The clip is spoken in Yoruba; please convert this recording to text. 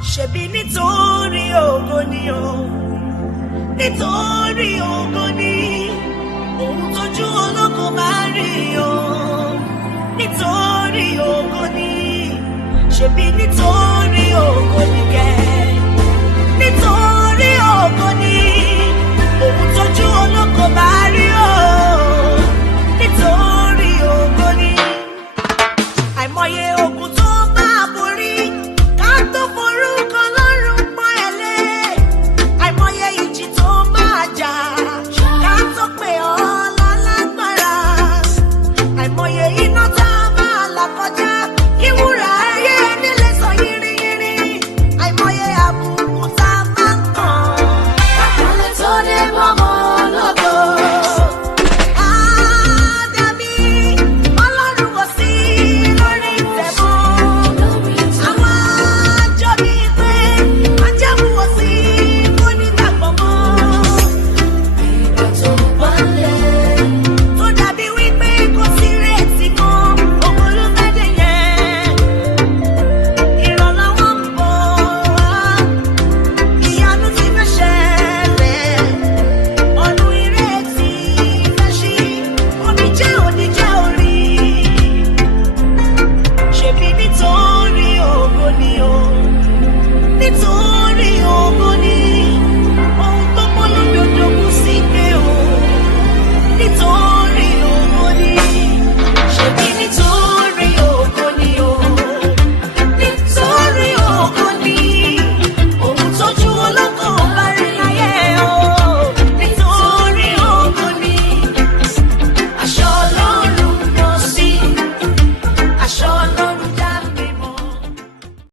ṣebí nítorí ògo ni o, nítorí ògo ni ohun tójú ológo máa rí o, nítorí ògo ni ṣebí nítorí ògo ni kẹ́, nítorí ògo.